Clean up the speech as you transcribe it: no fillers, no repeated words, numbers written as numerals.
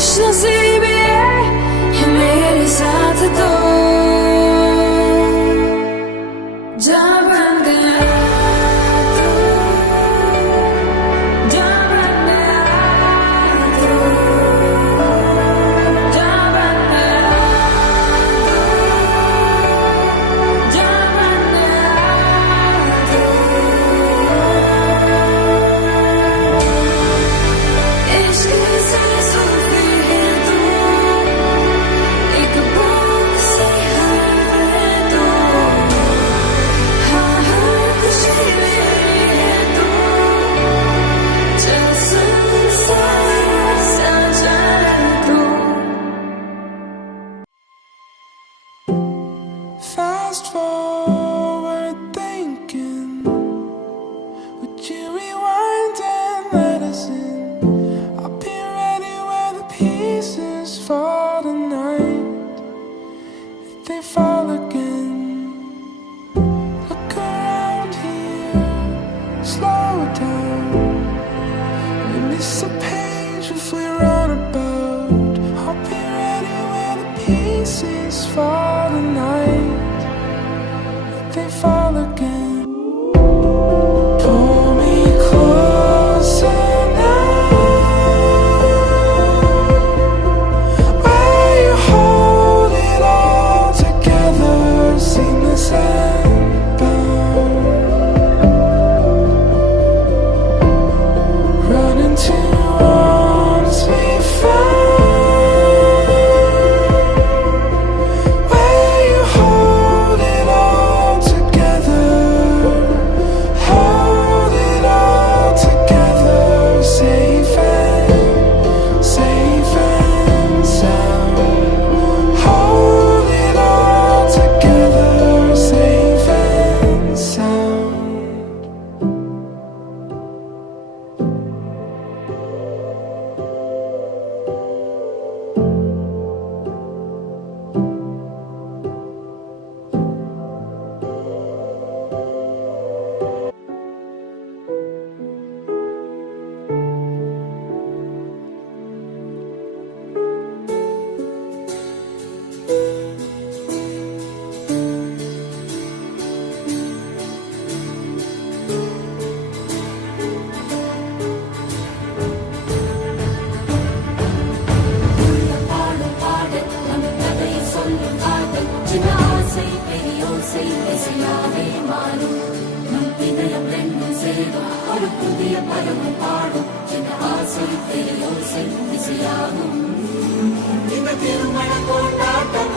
खुशनसीबी है मेरे साथ तो जा बन गया तू, जा बन गया तू, जा बन गया तू, जा बन गया तू। इश्क से सूफी है तू, एक बुक सी है तू, हाँ हाँ खुशी मेरी है तू, चल संसार सजा तू। Fast forward thinking, would you rewind and let us in? I'll be ready where the pieces fall tonight, if they fall again. Look around here, slow down. We miss a page if we run about. I'll be ready where the pieces fall tonight, if they fall again. Pull me closer now, where you hold it all together, seamless and bound. Run into arms we found, where you hold it all together, hold it all together, safe and sound. Hold it all together, safe and sound. பாடும் பாடல் நம் கதையை சொல்லும் காதல் சின்ன ஆசை பெரிய ஓசை இசையாவே மாறும் நம் இதயம் ரெண்டும் சேரும் ஒரு புதிய பருவம் பாடும் சின்ன ஆசை பெரிய ஓசை இசையாகும் இந்த திருமண கொண்டாட்டம்